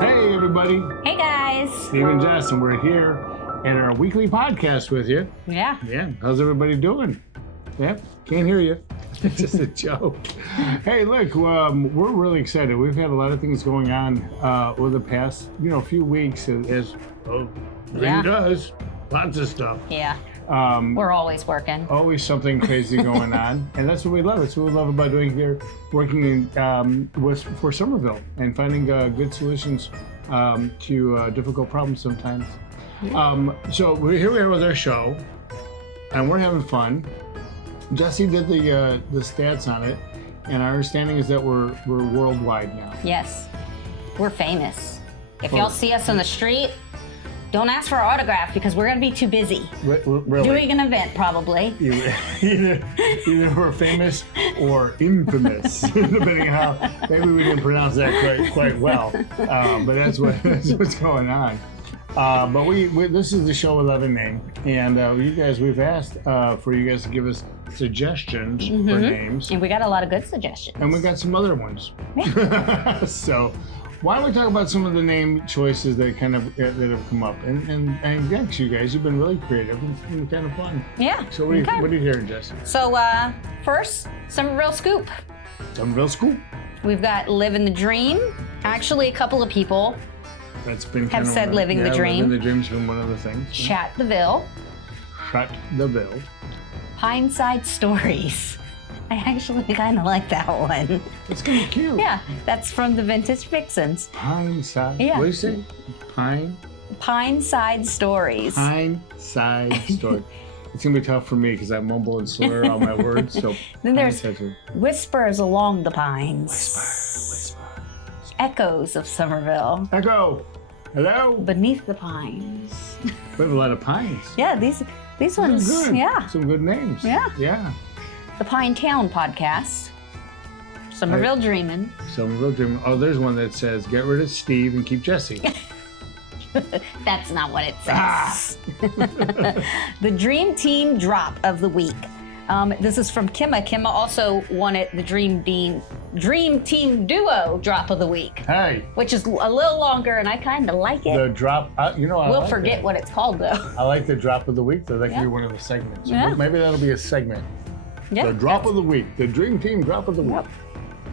Hey, everybody. Hey, guys. Steve and Jess, and we're here at our weekly podcast with you. Yeah. Yeah. How's everybody doing? Yeah. Can't hear you. It's just a joke. Hey, look, we're really excited. We've had a lot of things going on over the past, few weeks as Dream does. Lots of stuff. Yeah. We're always working. Always something crazy going on, and that's what we love. That's what we love about doing here, working for Summerville and finding good solutions to difficult problems sometimes. Yeah. So here we are with our show, and we're having fun. Jessi did the stats on it, and our understanding is that we're worldwide now. Yes, we're famous. If y'all see us on the street, don't ask for our autograph because we're going to be too busy. Really? Doing an event, probably. Either we're famous or infamous, depending on how, maybe we didn't pronounce that quite well, but that's what's going on. But we this is the show 11 name, and we've asked for you guys to give us suggestions for names. And we got a lot of good suggestions. And we got some other ones. Yeah. So why don't we talk about some of the name choices that that have come up? And thanks, you guys. You've been really creative. It's been kind of fun. Yeah. So what are you hearing, Jess? So first, Summerville Scoop. Summerville Scoop. We've got Living the Dream. Actually, a couple of people That's been have said Living the Dream. Living the Dream's been one of the things. Chat the Ville. Shut the Ville. Pineside Stories. I actually kind of like that one. It's kind of cute. Yeah, that's from the Vintage Vixens. Pineside. Yeah. What do you say? Pineside Stories. Pineside Stories. It's gonna be tough for me because I mumble and slur all my words. So then there's Whispers Along the Pines. Whisper. Echoes of Summerville. Echo. Hello. Beneath the Pines. We have a lot of pines. Yeah, these ones. Good. Yeah. Some good names. Yeah. Yeah. The Pine Town Podcast. Summerville Dreamin'. Summerville Dreamin'. Oh, there's one that says, get rid of Steve and keep Jessi. That's not what it says. The Dream Team Drop of the Week. This is from Kimma. Kimma also wanted the Dream Team Duo Drop of the Week. Hey. Which is a little longer, and I kind of like it. The drop, we'll like forget that. what it's called, though. I like the Drop of the Week, though. That could be one of the segments. Yeah. Maybe that'll be a segment. Yeah. The Drop of the Week. The Dream Team Drop of the Week. Yep.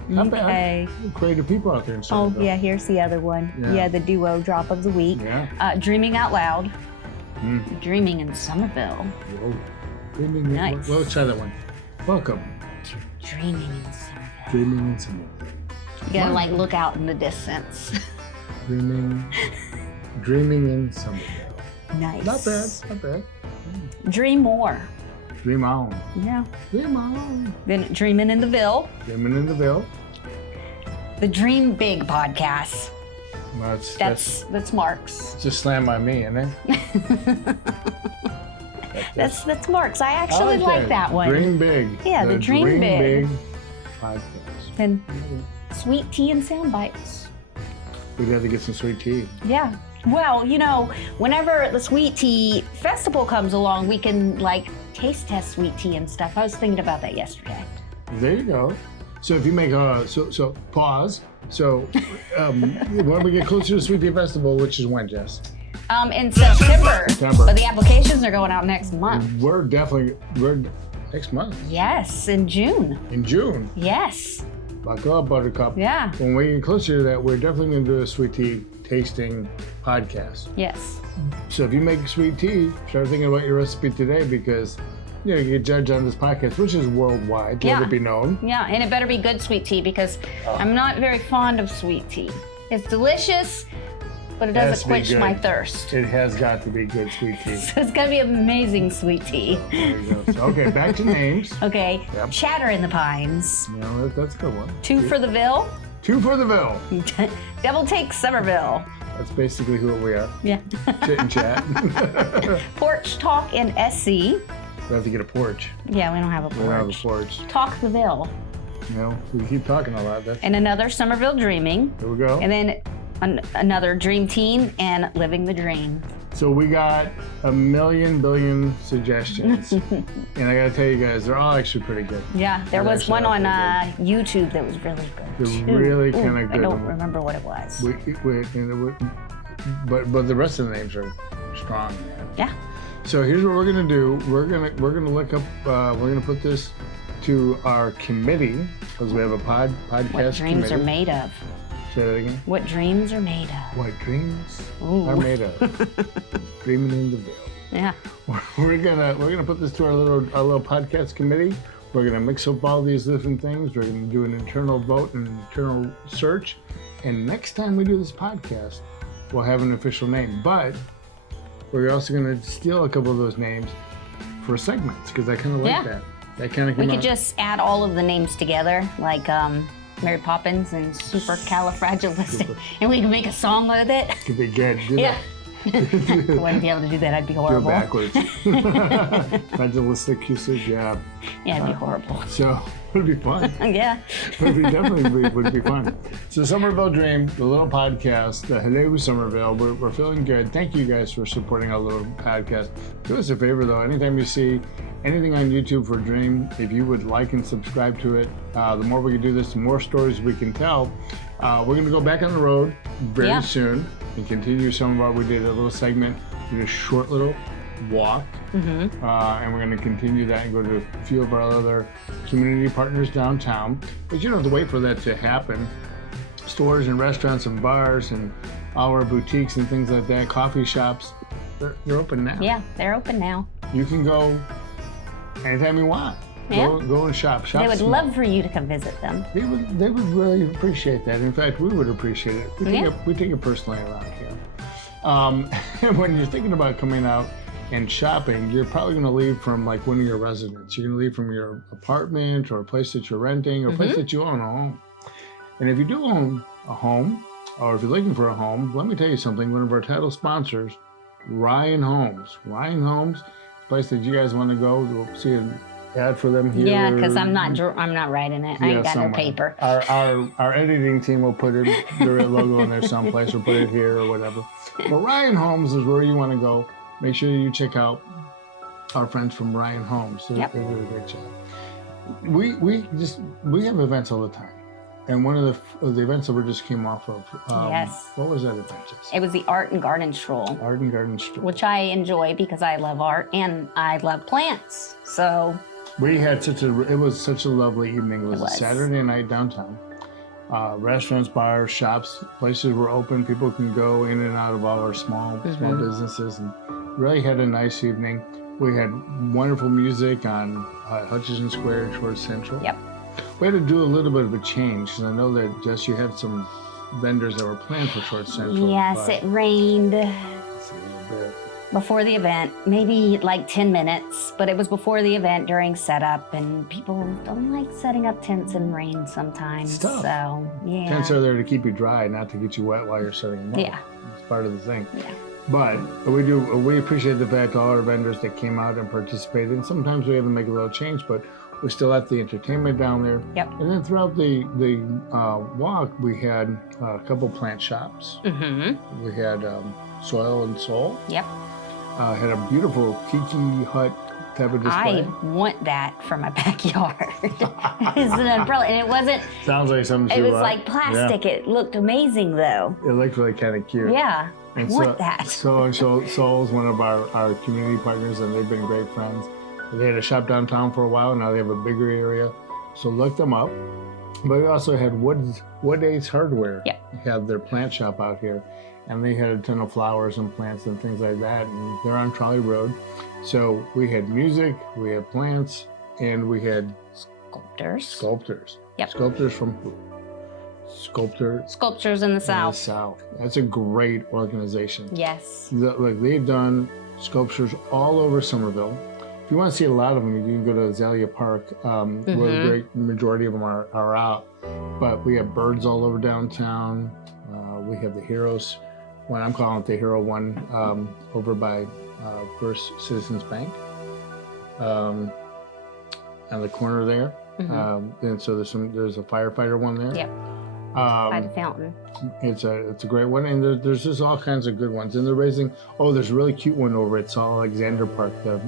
Not bad. Okay. Creative people out there in Summerville. Oh, yeah, here's the other one. Yeah. The Duo Drop of the Week. Yeah. Dreaming Out Loud. Dreaming in Summerville. Whoa. Dreaming. Nice. Well, let's try that one. Welcome. Dreaming in Summerville. Dreaming in Summerville. You gotta look out in the distance. Dreaming in Summerville. Nice. Not bad. Dream More. Dream on. Yeah. Dream on. Then Dreamin' in the Ville. Dreaming in the Ville. The Dream Big Podcast. Well, that's Mark's. It's a slam on me, isn't it? That's Mark's. I actually like that one. Dream Big. Yeah, the Dream Big Podcast. And Sweet Tea and Sound Bites. We'd have to get some sweet tea. Yeah. Well, whenever the Sweet Tea Festival comes along, we can taste test sweet tea and stuff. I was thinking about that yesterday. There you go. So if you make so pause. So when we get closer to the Sweet Tea Festival, which is when, Jess? In September. But the applications are going out next month. We're next month. Yes, in June. In June. Yes. Buckle up, Buttercup. Yeah. When we get closer to that, we're definitely going to do a sweet tea tasting podcast. Yes. So if you make sweet tea, start thinking about your recipe today because you get judged on this podcast, which is worldwide, let it be known. Yeah, and it better be good sweet tea because I'm not very fond of sweet tea. It's delicious, but it doesn't quench my thirst. It has got to be good sweet tea. So it's got to be amazing sweet tea. There you go. So, okay, back to names. Okay, Yep. Chatter in the Pines. Yeah, that's a good one. Two for the Ville. Two for the Ville. Double Take Summerville. That's basically who we are. Yeah. Chit and chat. Porch Talk in SC. We have to get a porch. Yeah, we don't have a porch. We don't have a porch. Talk the Ville. We keep talking a lot. And another Summerville Dreaming. There we go. And then another Dream Team and Living the Dream. So we got a billion suggestions. And I gotta tell you guys, they're all actually pretty good. Yeah, there was one on YouTube that was really good. They're really kind of good. I don't remember what it was. But the rest of the names are strong, man. Yeah. So here's what we're gonna do. We're gonna look up. We're gonna put this to our committee because we have a podcast. What dreams committee. are made of? Say that again. What dreams are made of? What dreams Ooh. are made of? Dreaming in the Ville. Yeah. We're gonna put this to our little podcast committee. We're gonna mix up all these different things. We're gonna do an internal vote and an internal search. And next time we do this podcast, we'll have an official name. But we're also gonna steal a couple of those names for segments because I kind of like that. That kind of We could just add all of the names together, like Mary Poppins and Supercalifragilistic, and we can make a song with it. Could be good. Do yeah. I wouldn't be able to do that. I'd be horrible. Go backwards. Fragilistic usage, yeah. Yeah, it'd be horrible. So it would be fun. Yeah. It would definitely be fun. So Summerville Dream, the little podcast. Hello, Summerville. We're feeling good. Thank you guys for supporting our little podcast. Do us a favor, though. Anytime you see anything on YouTube for Dream, if you would like and subscribe to it, the more we can do this, the more stories we can tell. We're going to go back on the road very soon and continue some of our, we did a little segment, did a short little walk, and we're going to continue that and go to a few of our other community partners downtown. But you don't have to wait for that to happen. Stores and restaurants and bars and our boutiques and things like that, coffee shops, they're open now. Yeah, they're open now. You can go anytime you want. Yeah. Go and shop. They would love for you to come visit them. They would really appreciate that. In fact, we would appreciate it. We take it personally around here. And when you're thinking about coming out and shopping, you're probably going to leave from like one of your residences. You're going to leave from your apartment or a place that you're renting or a place that you own a home. And if you do own a home, or if you're looking for a home, let me tell you something. One of our title sponsors, Ryan Homes. Ryan Homes, a place that you guys want to go. We'll see an ad for them here. Yeah, because I'm not writing it. I ain't got no paper. Our editing team will put their logo in there someplace or put it here or whatever. But Ryan Homes is where you want to go. Make sure you check out our friends from Ryan Homes. They do a great job. We have events all the time. And one of the events that we just came off of, what was that event, Jessi? It was the Art and Garden Stroll. Art and Garden Stroll. Which I enjoy because I love art and I love plants. So we had it was such a lovely evening. It was a Saturday night downtown. Restaurants, bars, shops, places were open. People can go in and out of all our small businesses, and really had a nice evening. We had wonderful music on Hutchison Square and Short Central. Yep. We had to do a little bit of a change because I know that, Jess, you had some vendors that were planned for Short Central. Yes, it rained before the event, maybe like 10 minutes, but it was before the event during setup, and people don't like setting up tents in rain sometimes. So, yeah. Tents are there to keep you dry, not to get you wet while you're setting them up. Yeah. It's part of the thing. Yeah. But we appreciate the fact all our vendors that came out and participated, and sometimes we have to make a little change, but we still have the entertainment down there. Yep. And then throughout the walk, we had a couple plant shops. Mm-hmm. We had Soil and Soul. Yep. Had a beautiful tiki hut type of display. I want that for my backyard. It's an umbrella, and it wasn't. Sounds like something. It was like plastic. Yeah. It looked amazing, though. It looked really kind of cute. Yeah. I want that. Soul is one of our community partners, and they've been great friends. They had a shop downtown for a while. Now they have a bigger area. So look them up. But we also had Wood Ace Hardware. Yep. They had their plant shop out here. And they had a ton of flowers and plants and things like that. And they're on Trolley Road. So we had music, we had plants, and we had sculptors. Yep. Sculptors from who? Sculptures in the South. That's a great organization. Yes. They've done sculptures all over Summerville. If you want to see a lot of them, you can go to Azalea Park, where the great majority of them are out. But we have birds all over downtown. We have the Heroes one. I'm calling it the Hero one over by First Citizens Bank on the corner there. And so there's a firefighter one there. Yep. By the fountain. It's a great one, and there's just all kinds of good ones. And they're raising. Oh, there's a really cute one over at Saul Alexander Park, the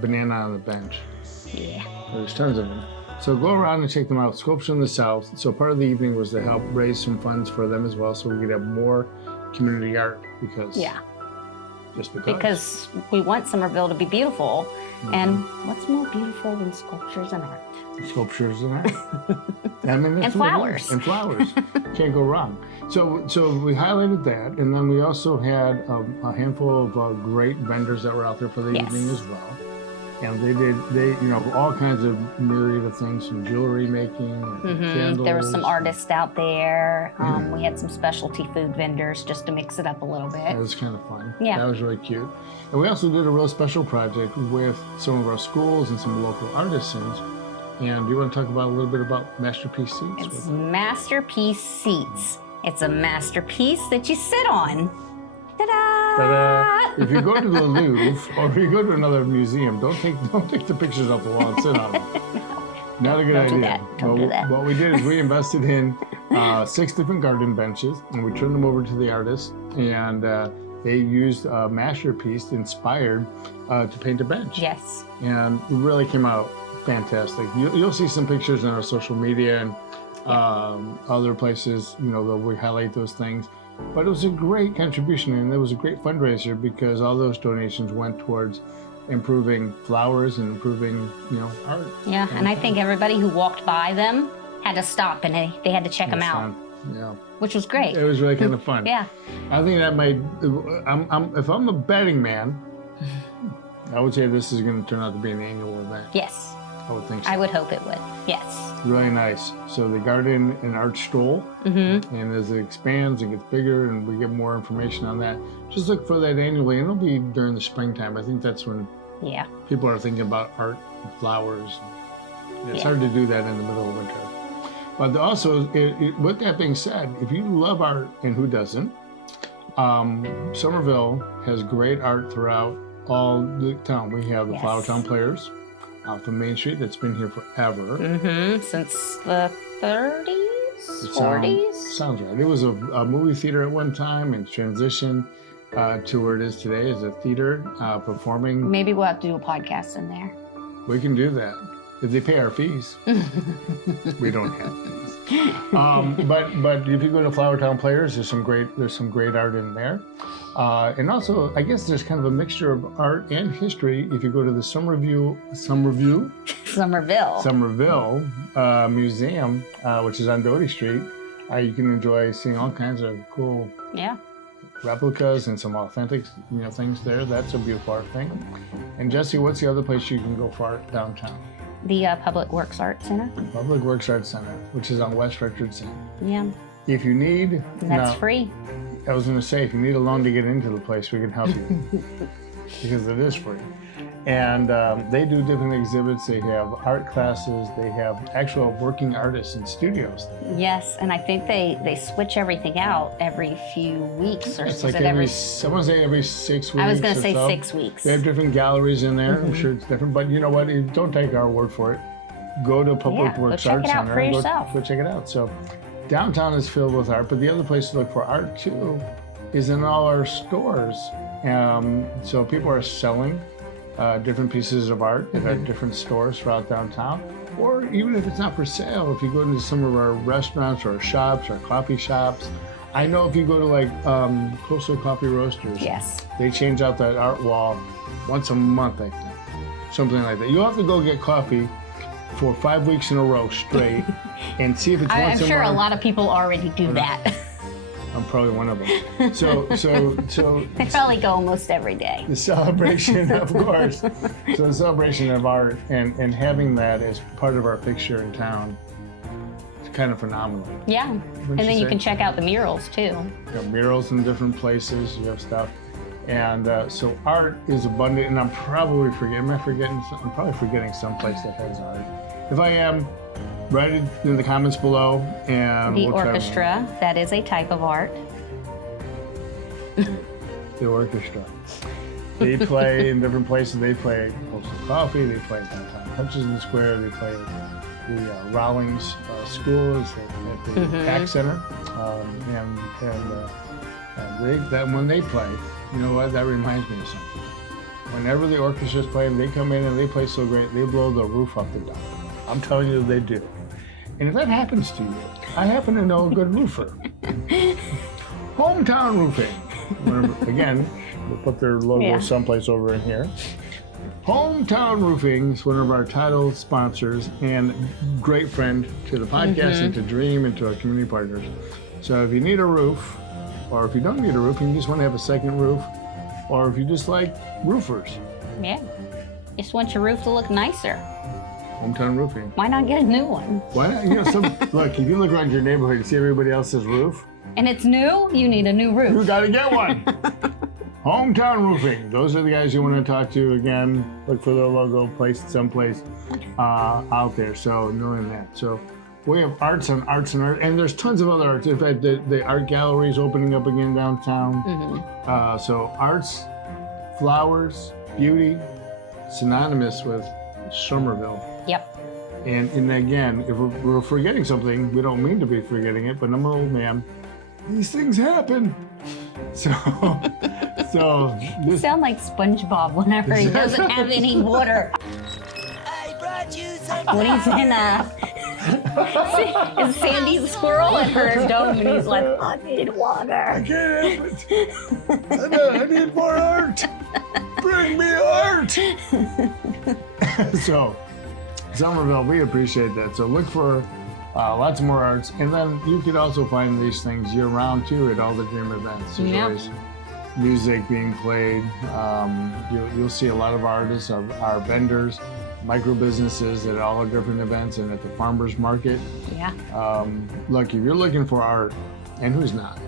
banana on the bench. Yeah. There's tons of them. So go around and check them out. Sculpture in the South. So part of the evening was to help raise some funds for them as well, so we could have more community art because we want Summerville to be beautiful. And what's more beautiful than sculptures and art? Sculptures and art. I mean, and flowers. And flowers. Can't go wrong. So we highlighted that, and then we also had a handful of great vendors that were out there for the evening as well. And they all kinds of myriad of things, some jewelry making, and candles. There were some artists out there. We had some specialty food vendors just to mix it up a little bit. That was kind of fun. Yeah. That was really cute. And we also did a real special project with some of our schools and some local artisans. And do you want to talk about a little bit about Masterpiece Seats? It's Masterpiece Seats. It's a masterpiece that you sit on. Ta-da! Ta-da! If you go to the Louvre or if you go to another museum, don't take the pictures off the wall and sit on them. Not a good idea. Don't do that. What we did is we invested in 6 different garden benches, and we turned them over to the artists, and they used a masterpiece inspired to paint a bench. Yes. And it really came out fantastic. You'll see some pictures on our social media and other places, that we highlight those things. But it was a great contribution, and it was a great fundraiser because all those donations went towards improving flowers and improving, art. Yeah, and I think everybody who walked by them had to stop and they had to check them out. Fun. Yeah. Which was great. It was really kind of fun. Yeah. I think that might. If I'm a betting man, I would say this is going to turn out to be an annual event. Yes. I would think so. I would hope it would. Yes. Really nice. So the garden and art stroll, and as it expands and gets bigger and we get more information on that, just look for that annually. And it'll be during the springtime. I think that's when people are thinking about art and flowers. It's hard to do that in the middle of winter. But also, with that being said, if you love art, and who doesn't, Summerville has great art throughout all the town. We have the Flower Town Players from Main Street that's been here forever. Since the 30s, 40s? Sounds right. It was a movie theater at one time and transitioned to where it is today as a theater performing. Maybe we'll have to do a podcast in there. We can do that if they pay our fees. We don't have fees. But if you go to Flower Town Players, there's some great art in there. And also, I guess there's kind of a mixture of art and history. If you go to the Summerville Museum, which is on Doty Street, you can enjoy seeing all kinds of cool replicas and some authentic things there. That's a beautiful art thing. And Jessi, what's the other place you can go for art downtown? The Public Works Art Center. Public Works Art Center, which is on West Richardson. Yeah. If you need... That's free. I was going to say, if you need a loan to get into the place, we can help you. Because it is free. And they do different exhibits. They have art classes. They have actual working artists in studios. Yes, and I think they switch everything out every few weeks. Or it's like I want to say every 6 weeks. I was going to say so. 6 weeks. They have different galleries in there. I'm sure it's different. But you know what? Don't take our word for it. Go to Public Works Art Center. Go check it out for yourself. Go check it out. So downtown is filled with art, but the other place to look for art too is in all our stores. So people are selling different pieces of art at different stores throughout downtown. Or even if it's not for sale, if you go into some of our restaurants or our shops or coffee shops, I know if you go to like Coastal Coffee Roasters, they change out that art wall once a month, I think. Something like that. You'll have to go get coffee for 5 weeks in a row straight and see if it's once a month. I'm sure a lot of people already do that. I'm probably one of them. So they probably go almost every day. The celebration, of course. So the celebration of art and having that as part of our fixture in town is kind of phenomenal. Yeah, and then you can check out the murals too. You have murals in different places. You have stuff. And so art is abundant, and I'm probably forgetting. I'm probably forgetting some place that has art. If I am, write it in the comments below, and the orchestra. That is a type of art. The orchestra. They play in different places. They play Coastal Coffee. They play downtown Hutchinson Square. They play the Rawlings School is at the Act Center, and when they play, you know what? That reminds me of something. Whenever the orchestra's playing, they come in and they play so great, they blow the roof off the dome. I'm telling you, they do. And if that happens to you, I happen to know a good roofer. Hometown Roofing. Again, we'll put their logo someplace over in here. Hometown Roofing is one of our title sponsors and great friend to the podcast and to Dream and to our community partners. So if you need a roof, or if you don't need a roof and you just want to have a second roof, or if you just like roofers. Yeah. Just want your roof to look nicer. Hometown Roofing. Why not get a new one? Why not? You know, look, if you look around your neighborhood and see everybody else's roof. And it's new, you need a new roof. You got to get one. Hometown Roofing. Those are the guys you want to talk to. Again, look for their logo placed someplace out there. So knowing that. So we have arts and art. And there's tons of other arts. In fact, the art gallery is opening up again downtown. So arts, flowers, beauty, synonymous with Summerville. Yep. And again, if we're forgetting something, we don't mean to be forgetting it, but I'm an old man. These things happen. So You sound like SpongeBob whenever he doesn't have any water. I brought you some. When he's in is Sandy the squirrel at her dome and he's like, I need water. I can't help it. I need more art. Bring me art. So, Summerville, we appreciate that. So look for lots more arts. And then you could also find these things year-round, too, at all the Dream events. There's always music being played. You'll see a lot of artists, our vendors, micro businesses at all the different events and at the farmers market. Yeah. Look, if you're looking for art, and who's not?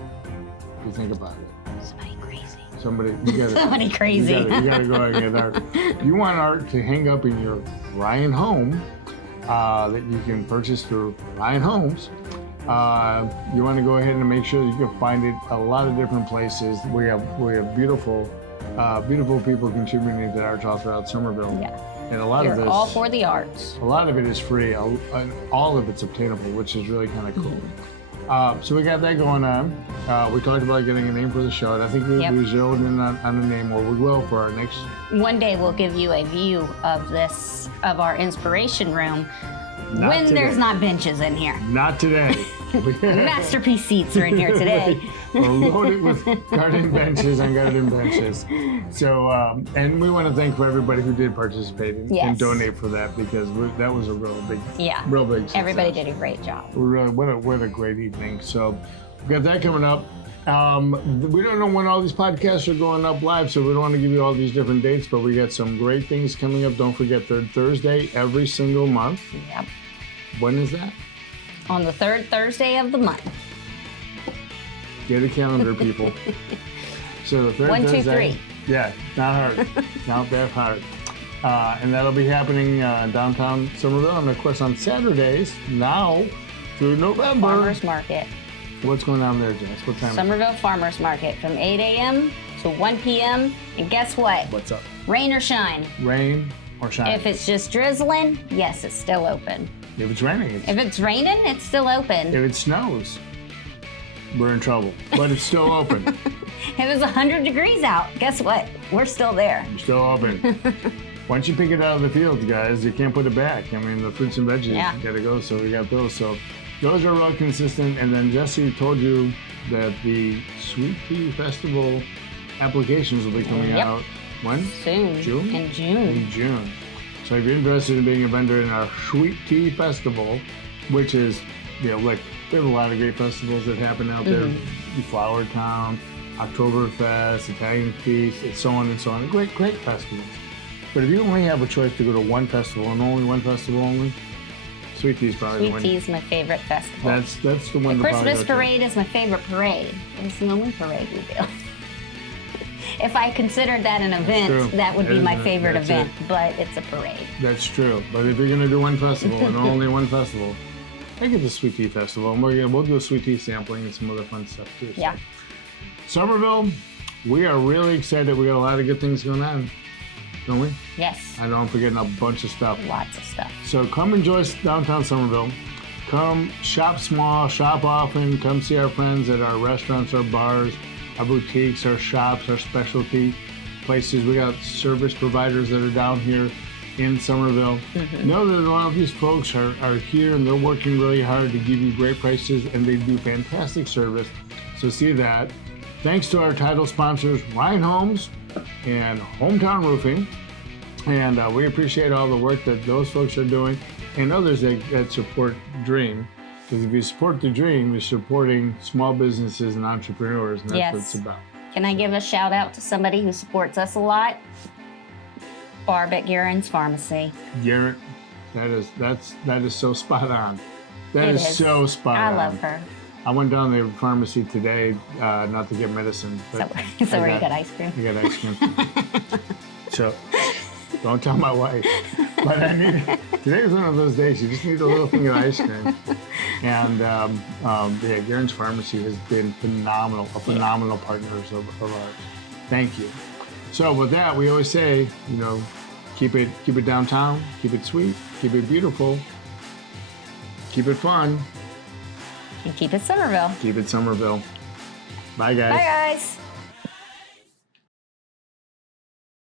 If you think about it. Somebody crazy. Somebody crazy. You gotta go out and get art. You want art to hang up in your Ryan home that you can purchase through Ryan Homes. You want to go ahead and make sure that you can find it a lot of different places. We have beautiful people contributing to art all throughout Somerville. Yeah. And a lot You're of this, all for the arts. A lot of it is free. And all of it's obtainable, which is really kind of cool. So we got that going on. We talked about getting a name for the show. And I think we zeroed in on a name, or we will for our next. One day we'll give you a view of our inspiration room Not today. There's not benches in here. Not today. Masterpiece seats are in here today. We're loaded with garden benches and garden benches. So, and we want to thank for everybody who did participate and donate for that, because that was a real big success. Everybody did a great job. What a great evening. So, we've got that coming up. We don't know when all these podcasts are going up live, so we don't want to give you all these different dates, but we got some great things coming up. Don't forget, third Thursday every single month. Yep. When is that? On the third Thursday of the month. Get a calendar, people. So the third 1, 2, Thursday. 3. Yeah, not hard. Not that hard. And that'll be happening downtown Summerville, and of course on Saturdays now through November. Farmers Market. What's going on there, Jess? What time? Summerville Farmers Market from 8 a.m. to 1 p.m. And guess what? What's up? Rain or shine. Rain or shine. If it's just drizzling, yes, it's still open. If it's raining, If it's raining, it's still open. If it snows, we're in trouble. But it's still open. If it's 100 degrees out, guess what? We're still there. We're still open. Once you pick it out of the fields, guys, you can't put it back. I mean, the fruits and veggies got to go, so we got those. So those are real consistent. And then Jessi told you that the Sweet Tea Festival applications will be coming out when? Soon. June? In June. In June. So if you're interested in being a vendor in our Sweet Tea Festival, which is, like, we have a lot of great festivals that happen out there. Flower Town, Oktoberfest, Italian Feast, and so on and so on. Great festivals. But if you only have a choice to go to one festival and only one festival only, Sweet Tea is probably the one. Sweet Tea is my favorite festival. That's the one. The Christmas parade is my favorite parade. It's the only parade we do. If I considered that an event, that would be my favorite event, but it's a parade. That's true. But if you're going to do one festival and only one festival, make it the Sweet Tea Festival. And we'll do a sweet tea sampling and some other fun stuff too. So. Yeah. Somerville, we are really excited. We got a lot of good things going on. don't we? Yes. I know I'm forgetting a bunch of stuff. Lots of stuff. So come enjoy downtown Summerville. Come shop small, shop often. Come see our friends at our restaurants, our bars, our boutiques, our shops, our specialty places. We got service providers that are down here in Summerville. Know that a lot of these folks are here and they're working really hard to give you great prices and they do fantastic service. So see that. Thanks to our title sponsors, Ryan Homes and Hometown Roofing. And we appreciate all the work that those folks are doing and others that support Dream. Because if you support the Dream, you're supporting small businesses and entrepreneurs, and that's what it's about. Can I give a shout out to somebody who supports us a lot? Barb at Guerin's Pharmacy. Garrett, that is so spot on. That is so spot on. I love her. I went down to the pharmacy today, not to get medicine, but so where you got ice cream? I got ice cream. So don't tell my wife. But I mean, today was one of those days. You just need a little thing of ice cream. And Guerin's Pharmacy has been phenomenal, a phenomenal partner of ours. Thank you. So with that, we always say, keep it downtown, keep it sweet, keep it beautiful, keep it fun. And keep it Summerville. Keep it Summerville. Bye, guys. Bye, guys.